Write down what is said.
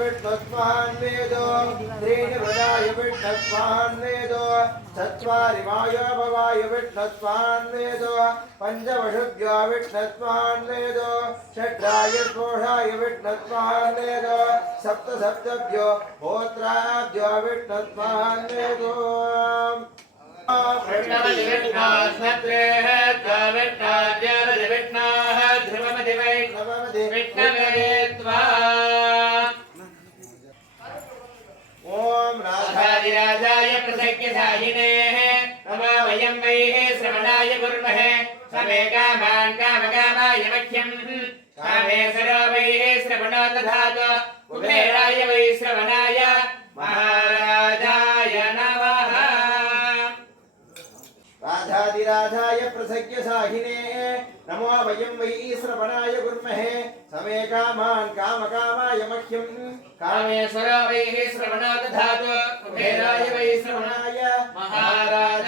विष्णुस्मान्वेदो त्रीणि वृदाय विष्णुस्मान्वेदो चत्वारि वायोभवाय विष्णुस्मान्वेदो पञ्चवशुभ्यो विष्णुस्मान्वेदो षड्राय स्पोषाय विष्णुस्मान्वेदो सप्तभ्यो होत्राभ्यो विष्णुस्मान्वेदो राजाय प्रसक्यसाहिने नमो वयं वै श्रवणाय कुर्महे समे कामान् कामकामाय मह्यं कामेश्वरो वै श्रवणो दधातु कुबेराय वै श्रवणाय महाराजाय नमः राधादिराधाय प्रसक्यसाहिने नमो वयं वै श्रवणाय कुर्महे समे कामान् कामकामाय मह्यं कामेश्वरो वै श्रवणो दधातु कुबेराय वै श्रवणाय महाराज